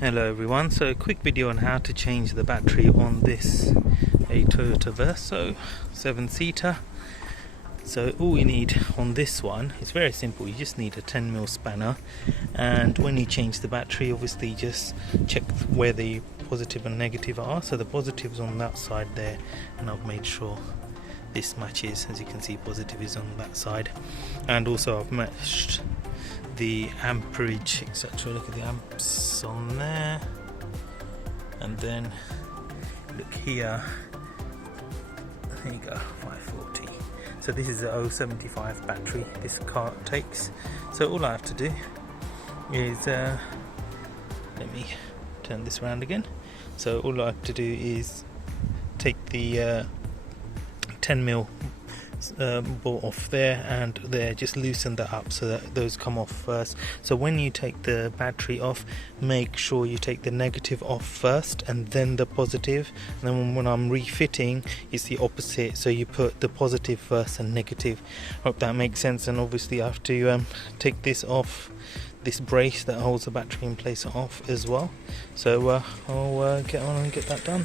Hello everyone, so a quick video on how to change the battery on this Toyota Verso 7-seater. So all you need on this one is very simple. You just need a 10mm spanner, and when you change the battery, obviously just check where the positive and negative are. So the positive's on that side there, and I've made sure this matches. As you can see, positive is on that side, and also I've matched the amperage, etc. Look at the amps on there, and then look here, there you go, 540. So this is a 075 battery this car takes. So all I have to do is let me turn this around again. So all I have to do is take the 10mm bolt off there and there, just loosen that up so that those come off first. So when you take the battery off, make sure you take the negative off first and then the positive, and then when I'm refitting it's the opposite, so you put the positive first and negative. Hope that makes sense. And obviously I have to take this off, this brace that holds the battery in place off as well. So I'll get on and get that done.